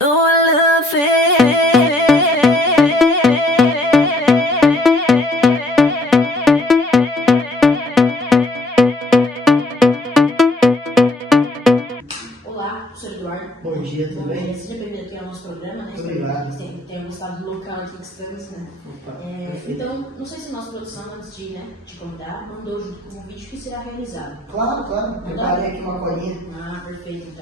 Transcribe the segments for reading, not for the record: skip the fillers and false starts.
Olá, professor Eduardo. Bom dia, tudo bem? Seja bem-vindo aqui ao nosso programa, né? Muito obrigado. Tem gostado do local aqui que estamos, né? Opa, Então, não sei se a nossa produção, antes de te convidar, mandou junto com o vídeo que será realizado. Claro. Preparei aqui uma colinha. Ah, perfeito,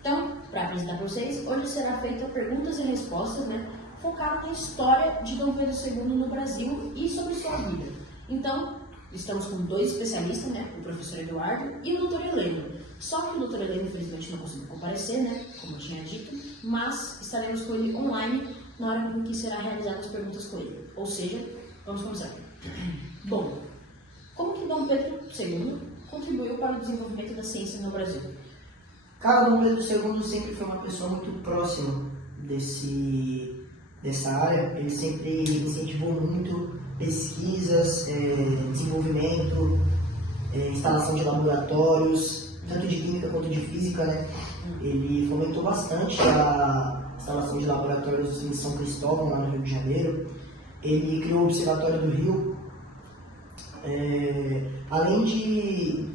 Então, para apresentar para vocês, hoje será feita perguntas e respostas, né? Focado na história de Dom Pedro II no Brasil e sobre sua vida. Então, estamos com dois especialistas, né? O professor Eduardo e o doutor Heleno. Só que o doutor Heleno, infelizmente, não conseguiu comparecer, né? Como eu tinha dito, mas estaremos com ele online na hora em que será realizadas as perguntas com ele. Ou seja, vamos começar. Bom, como que Dom Pedro II contribuiu para o desenvolvimento da ciência no Brasil? Cara, Dom Pedro II sempre foi uma pessoa muito próxima dessa área. Ele sempre incentivou muito pesquisas, desenvolvimento, instalação de laboratórios, tanto de química quanto de física, né? Ele fomentou bastante a instalação de laboratórios em São Cristóvão, lá no Rio de Janeiro. Ele criou o Observatório do Rio, além de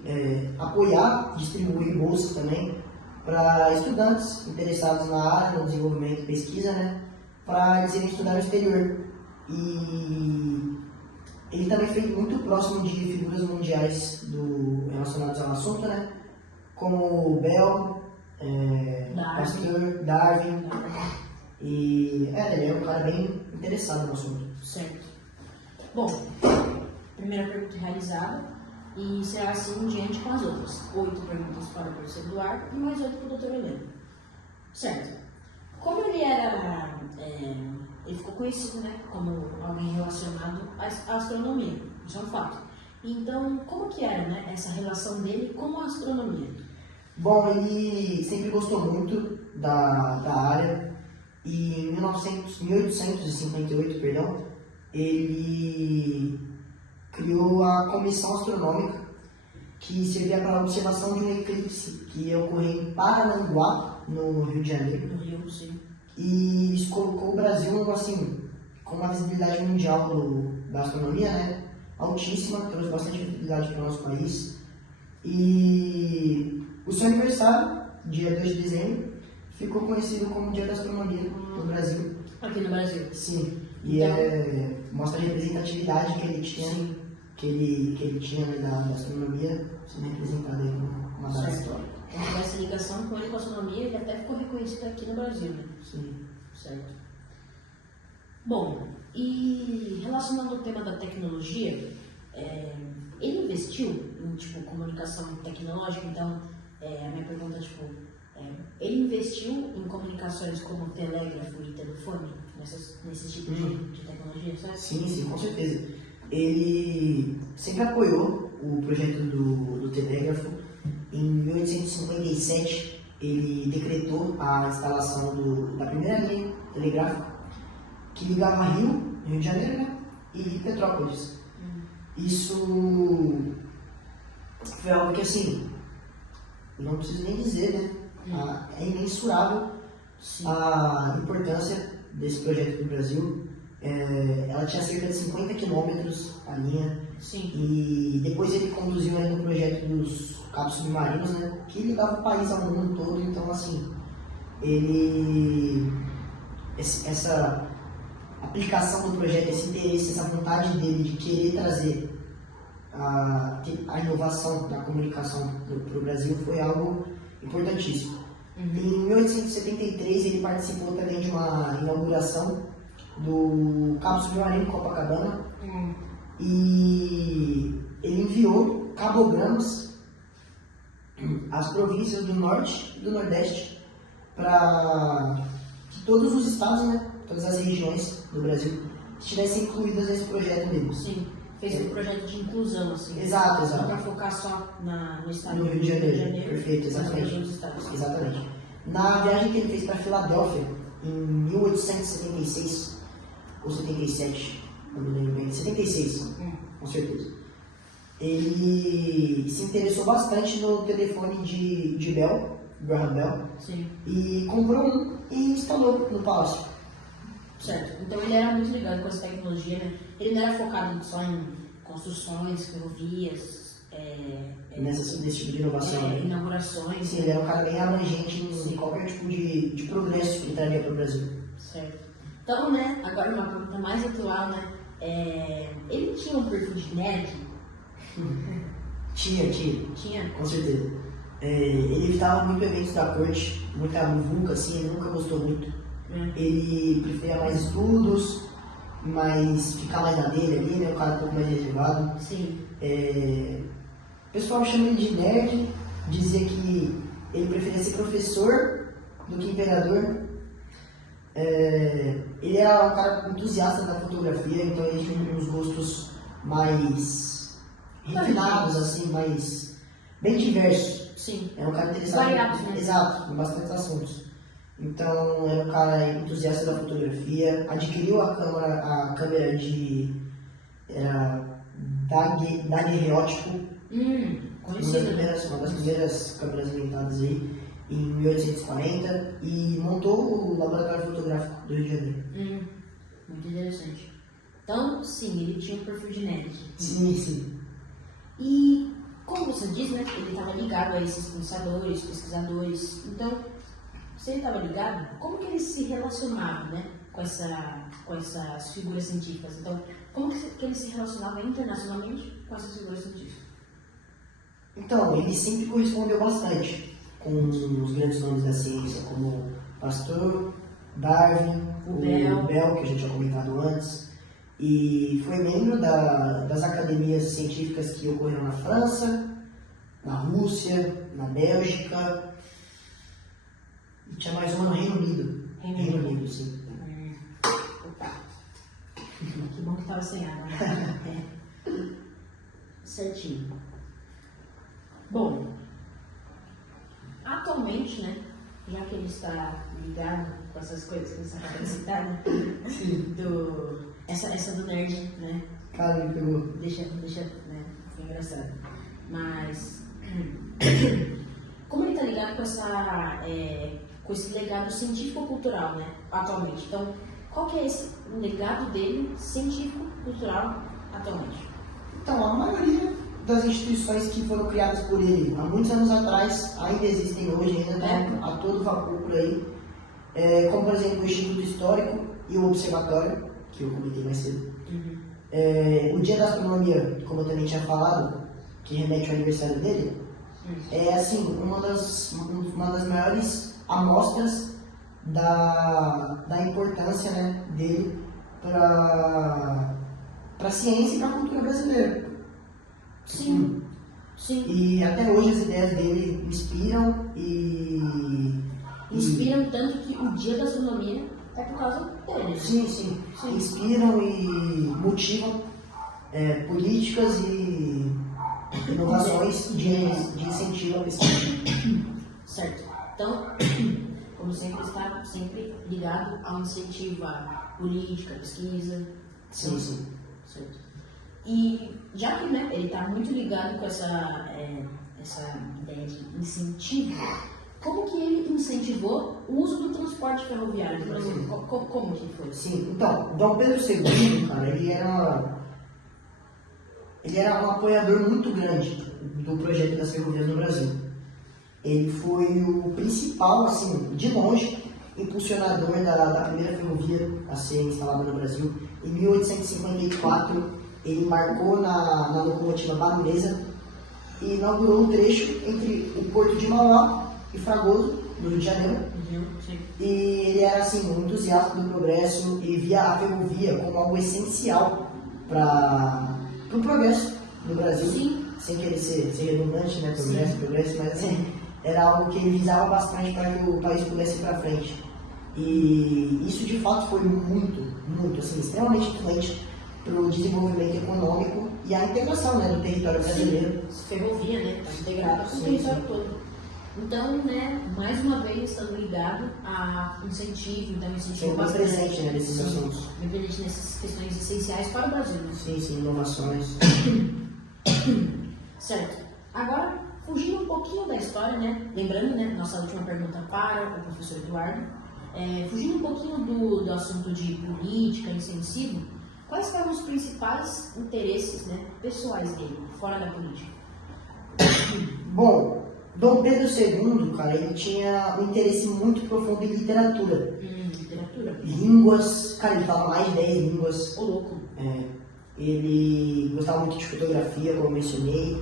apoiar, distribuir bolsas também para estudantes interessados na área, no desenvolvimento e pesquisa, né? Para eles irem estudar no exterior. E ele também foi muito próximo de figuras mundiais relacionadas ao assunto, né? Como Bell, Pasteur, Darwin. E ele é um cara bem interessado no assunto. Certo. Bom, primeira pergunta realizada e será assim em diante com as outras. 8 perguntas para o professor Eduardo e mais 8 para o doutor Heleno. Certo. Como ele era... ele ficou conhecido, né, como alguém relacionado à astronomia, isso é um fato. Então, como que era, né, essa relação dele com a astronomia? Bom, ele sempre gostou muito da área e em 1858, ele criou a Comissão Astronômica, que servia para a observação de um eclipse que ia ocorrer em Paranaguá, no Rio de Janeiro. No Rio, sim. E isso colocou o Brasil, assim, com uma visibilidade mundial da astronomia, né? Altíssima, trouxe bastante visibilidade para o nosso país. E o seu aniversário, dia 2 de dezembro, ficou conhecido como Dia da Astronomia no Brasil. Aqui no Brasil? Sim. E mostra a representatividade que ele tinha, que ele tinha, né, da astronomia, sendo representada aí numa data histórica. Então, essa ligação com ele com a astronomia, ele até ficou reconhecido aqui no Brasil, né? Sim. Certo. Bom, e relacionado ao tema da tecnologia, ele investiu em, comunicação tecnológica, então, a minha pergunta é, ele investiu em comunicações como telégrafo e telefone, nesse tipo de tecnologia, certo? Sim, com certeza. Ele sempre apoiou o projeto do telégrafo. Em 1857, ele decretou a instalação da primeira linha telegráfica que ligava Rio de Janeiro, né, e Petrópolis. Isso foi algo que, assim, não preciso nem dizer, né? É imensurável. Sim. A importância desse projeto do Brasil. Ela tinha cerca de 50 quilômetros a linha. Sim. E depois ele conduziu ainda o projeto dos cabos submarinos, né, que ligava o país ao mundo todo. Então, assim, essa aplicação do projeto, esse interesse, essa vontade dele de querer trazer a inovação da comunicação para o Brasil foi algo importantíssimo. Em 1873, ele participou também de uma inauguração do Cabo Submarino Copacabana e ele enviou cabogramas às províncias do Norte e do Nordeste para que todos os estados, né, todas as regiões do Brasil estivessem incluídas nesse projeto dele. Sim, fez um projeto de inclusão, assim. Exato. Não para focar só no estado do Rio de Janeiro. Perfeito, exatamente. Exatamente. Na viagem que ele fez para Filadélfia, em 1876, ou 77, não me lembro bem, 76, com certeza. Ele se interessou bastante no telefone de Bell, Graham Bell, Sim. e comprou um e instalou no palácio. Certo. Então ele era muito ligado com essa tecnologia, né? Ele não era focado só em construções, ferrovias, Nesse tipo de inovação. Né? inaugurações. Sim, ele era um cara bem abrangente em qualquer tipo de progresso que ele traria para o Brasil. Certo. Então, né, agora uma pergunta mais atual, né? Ele tinha um perfil de nerd? Tinha, Tinha? com certeza. Ele evitava muito eventos da corte, muita muvuca, assim, ele nunca gostou muito. Ele preferia mais estudos, mas ficar mais na dele ali, né? Um cara um pouco mais reservado. Sim. O pessoal chama ele de nerd, dizia que ele preferia ser professor do que imperador. Ele era um cara entusiasta da fotografia, então ele tinha uns gostos mais refinados, assim, mais bem diversos. Sim. Era um cara interessado Variados, né? Exato, em bastantes assuntos. Então era um cara entusiasta da fotografia, adquiriu a câmera de daguerreótipo, Conhecido. uma das primeiras câmeras inventadas aí, em 1840, e montou o laboratório fotográfico do Rio de Janeiro. Muito interessante. Então, sim, ele tinha um perfil de nerd. Sim. E, como você diz, né, ele estava ligado a esses pensadores, pesquisadores. Então, se ele estava ligado, como que ele se relacionava, né, com essas figuras científicas? Então, como que ele se relacionava internacionalmente com essas figuras científicas? Então, ele sempre correspondeu bastante com os grandes nomes da ciência, como Pasteur, Darwin, o Bell, que a gente tinha comentado antes, e foi membro das academias científicas que ocorreram na França, na Rússia, na Bélgica, e tinha mais uma no Reino Unido. Reino Unido, sim. Opa! Que bom que estava sem água, né? Certinho. Bom, atualmente, né, já que ele está ligado com essas coisas que você acabou de citar, né, essa do nerd, né, Cara, ele pegou. deixa, né, foi engraçado, mas como ele está ligado com esse legado científico-cultural, né, atualmente, então, qual que é o legado dele científico-cultural atualmente? Então, a maioria das instituições que foram criadas por ele há muitos anos atrás ainda existem hoje, ainda estão a todo vapor por aí, como por exemplo o Instituto Histórico e o Observatório, que eu comentei mais cedo. O Dia da Astronomia, como eu também tinha falado, que remete ao aniversário dele, é assim, uma das maiores amostras da importância, né, dele para a ciência e para a cultura brasileira. Sim. E até hoje as ideias dele inspiram Inspiram tanto que o Dia da Astronomia é por causa dele. Sim. Inspiram e motivam políticas e inovações de incentivo à pesquisa. Certo. Então, como sempre, está sempre ligado ao incentivo à política, à pesquisa. Sim. Certo. E já que, né, ele está muito ligado com essa ideia de incentivo, como que ele incentivou o uso do transporte ferroviário no Brasil? Como que foi? Sim, então, Dom Pedro II, cara, ele era um apoiador muito grande do projeto das ferrovias no Brasil. Ele foi o principal, assim, de longe, impulsionador da primeira ferrovia a ser instalada no Brasil. Em 1854, ele embarcou na locomotiva baronesa e inaugurou um trecho entre o porto de Mauá e Fragoso, no Rio de Janeiro. Sim. E ele era assim, um entusiasta do progresso e via a ferrovia como algo essencial para o progresso do Brasil. Sim. Sem querer ser redundante, né? Progresso, mas assim, era algo que ele visava bastante para que o país pudesse ir para frente. E isso de fato foi muito, assim, extremamente influente para o desenvolvimento econômico e a integração, né, do território brasileiro. Ferrovia, né? Está integrada com o território todo. Então, né, mais uma vez estando ligado a incentivo, então incentivo bastante presente, né, nesses assuntos. Bem presente nessas questões essenciais para o Brasil. Né? Sim, inovações. Certo. Agora, fugindo um pouquinho da história, né? Lembrando, né, nossa última pergunta para o professor Eduardo, fugindo um pouquinho do assunto de política incisivo, quais foram os principais interesses, né, pessoais dele, fora da política? Bom, Dom Pedro II, cara, ele tinha um interesse muito profundo em literatura. Literatura? Línguas, cara, ele falava mais de 10 línguas. Ô, louco. Ele gostava muito de fotografia, como eu mencionei.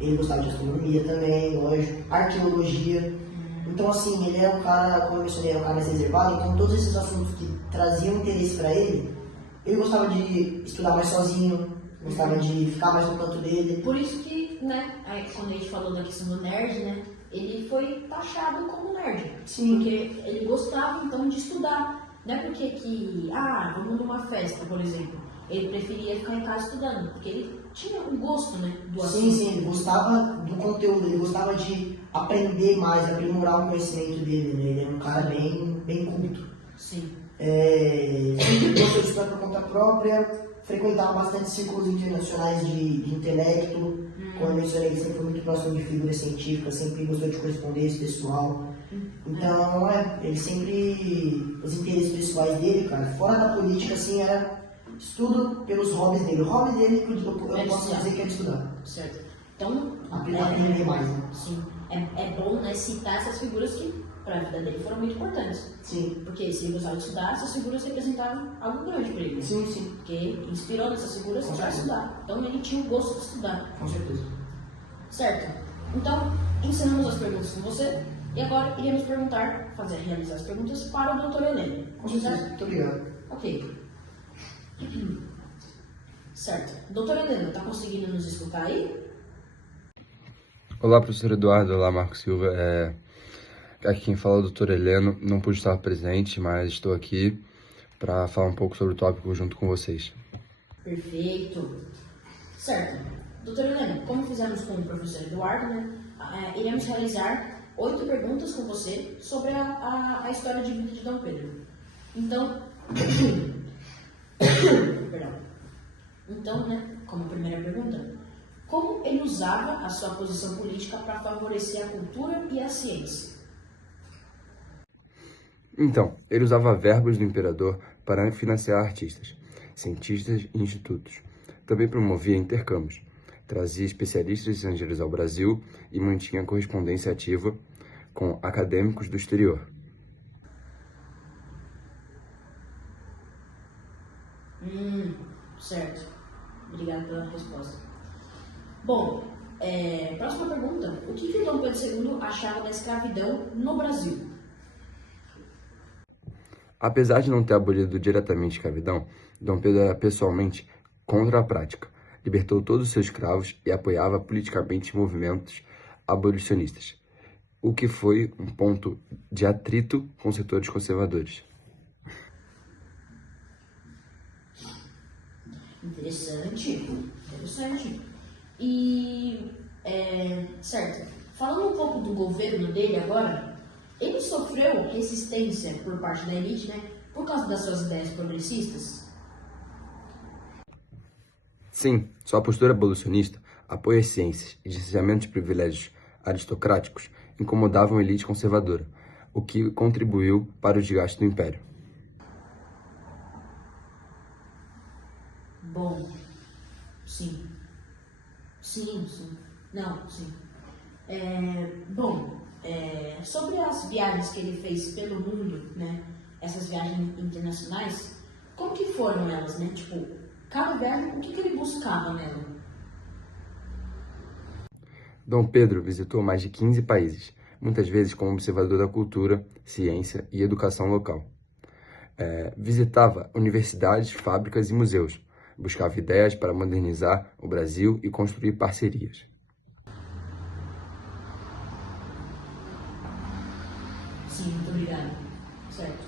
Ele gostava de astronomia também, lógico. Arqueologia. Então, assim, ele era um cara, como eu mencionei, era um cara mais reservado. Então, todos esses assuntos que traziam interesse para ele gostava de estudar mais sozinho, gostava de ficar mais no canto dele. Por isso que, né, quando a gente falou da questão do nerd, né, ele foi taxado como nerd. Sim. Porque ele gostava, então, de estudar. Não é porque que, vamos numa festa, por exemplo, ele preferia ficar em casa estudando, porque ele tinha um gosto, né, do assunto. Sim, ele gostava do conteúdo, ele gostava de aprender mais, aprimorar o conhecimento dele, né? Ele era um cara bem culto. Sim. Sempre gostou de estudar por conta própria, frequentava bastante círculos internacionais de intelecto. Como eu mencionei, ele sempre foi muito próximo de figuras científicas, sempre gostou de correspondência pessoal. Então, ele sempre, os interesses pessoais dele, cara, fora da política, assim, era estudo pelos hobbies dele. O hobby dele, eu posso dizer que é estudar. Certo. Então, aprender mais, né? Sim. É bom, né, citar essas figuras que, para a vida dele, foram muito importantes. Sim. Porque se ele gostava de estudar, essas figuras representavam algo grande para ele. Sim, sim. Porque inspirou nessas figuras para estudar. Então, ele tinha o gosto de estudar. Com certeza. Certo. Então, encerramos as perguntas com você. E agora iremos realizar as perguntas para o Dr. Heleno. Com certeza. Muito obrigado. Ok. Certo. Doutor Heleno, está conseguindo nos escutar aí? Olá, professor Eduardo. Olá, Marcos Silva. Aqui quem fala é o Dr. Heleno. Não pude estar presente, mas estou aqui para falar um pouco sobre o tópico junto com vocês. Perfeito. Certo. Doutor Heleno, como fizemos com o professor Eduardo, né, iremos realizar 8 perguntas com você sobre a história de vida de Dom Pedro. Então, perdão. Então, né, como primeira pergunta, como ele usava a sua posição política para favorecer a cultura e a ciência? Então, ele usava verbas do imperador para financiar artistas, cientistas e institutos. Também promovia intercâmbios, trazia especialistas estrangeiros ao Brasil e mantinha correspondência ativa com acadêmicos do exterior. Certo. Obrigado pela resposta. Bom, próxima pergunta. O que Dom Pedro II achava da escravidão no Brasil? Apesar de não ter abolido diretamente a escravidão, Dom Pedro era pessoalmente contra a prática, libertou todos os seus escravos e apoiava politicamente movimentos abolicionistas, o que foi um ponto de atrito com setores conservadores. Interessante. E, certo, falando um pouco do governo dele agora, ele sofreu resistência por parte da elite, né, por causa das suas ideias progressistas? Sim, sua postura abolicionista, apoio às ciências e distanciamento de privilégios aristocráticos incomodavam a elite conservadora, o que contribuiu para o desgaste do império. Bom, sim. Não, sim. Sobre as viagens que ele fez pelo mundo, né, essas viagens internacionais, como que foram elas, né? Tipo, cada viagem, o que ele buscava nela? Dom Pedro visitou mais de 15 países, muitas vezes como observador da cultura, ciência e educação local. Visitava universidades, fábricas e museus, buscava ideias para modernizar o Brasil e construir parcerias. Sim, muito obrigada. Certo.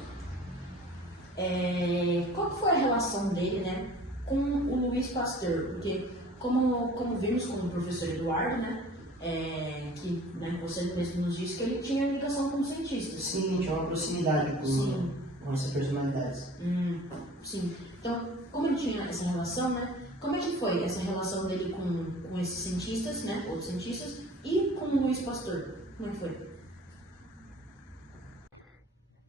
Qual foi a relação dele, né, com o Louis Pasteur? Porque, como vimos com o professor Eduardo, né, que, né, você mesmo nos disse que ele tinha ligação com os cientistas. Sim, tinha uma proximidade com essas personalidades. Sim. Então, como ele tinha essa relação, né, como é que foi essa relação dele com esses cientistas, né, outros cientistas, e com com o Luiz Pasteur? Como é que foi?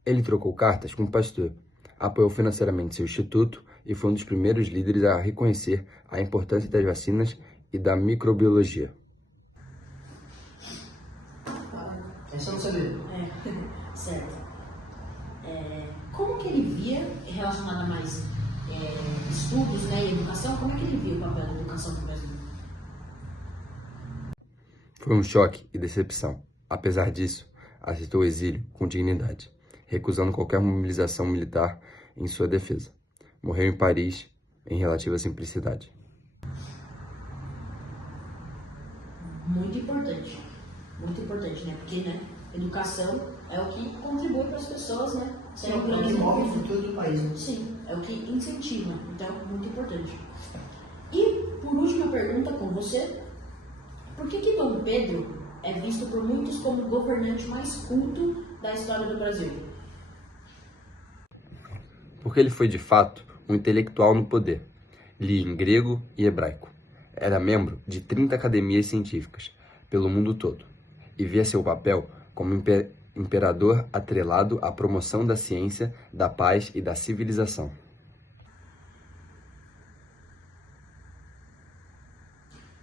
Ele trocou cartas com o Pasteur, apoiou financeiramente seu instituto e foi um dos primeiros líderes a reconhecer a importância das vacinas e da microbiologia. Essa eu não sabia. Certo. Como que ele via, relacionado a mais estudos, né, e educação, como é que ele via o papel da educação no Brasil? Foi um choque e decepção. Apesar disso, aceitou o exílio com dignidade, recusando qualquer mobilização militar em sua defesa. Morreu em Paris em relativa simplicidade. Muito importante, né? Porque, né, educação é o que contribui para as pessoas, né? É o plano que move o futuro do país, né? Sim, é o que incentiva, então muito importante. E, por última pergunta com você, por que Dom Pedro é visto por muitos como o governante mais culto da história do Brasil? Porque ele foi, de fato, um intelectual no poder. Lia em grego e hebraico. Era membro de 30 academias científicas pelo mundo todo e via seu papel como imperador atrelado à promoção da ciência, da paz e da civilização.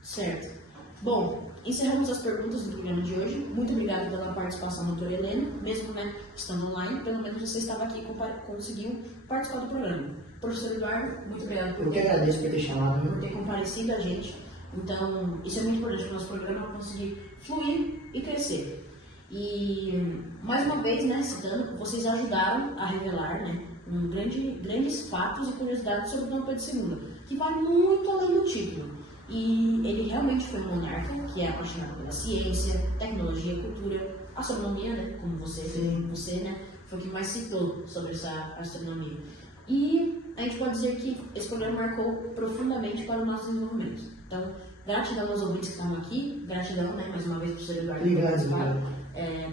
Certo. Bom, encerramos as perguntas do programa de hoje. Muito obrigado pela participação, doutora Helena. Mesmo, né, estando online, pelo menos você estava aqui e conseguiu participar do programa. Professor Eduardo, muito obrigado Eu que agradeço por ter chamado. por ter comparecido a gente. Então, isso é muito importante para o nosso programa conseguir fluir e crescer. E, mais uma vez, né, citando, vocês ajudaram a revelar, né, grandes fatos e curiosidades sobre Dom Pedro II, que vai muito além do título. E ele realmente foi um monarca que é apaixonado pela ciência, tecnologia, cultura, astronomia, né, como você, né, foi o que mais citou sobre essa astronomia. E a gente pode dizer que esse programa marcou profundamente para o nosso desenvolvimento. Então, gratidão aos ouvintes que estão aqui, gratidão, né, mais uma vez, professor Eduardo. Obrigado.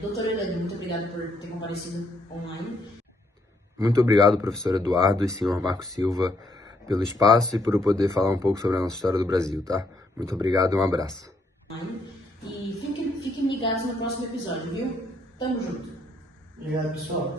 Doutora Helena, muito obrigado por ter comparecido online. Muito obrigado, professor Eduardo e senhor Marco Silva, pelo espaço e por eu poder falar um pouco sobre a nossa história do Brasil, tá? Muito obrigado e um abraço. E fiquem ligados no próximo episódio, viu? Tamo junto. Obrigado, pessoal.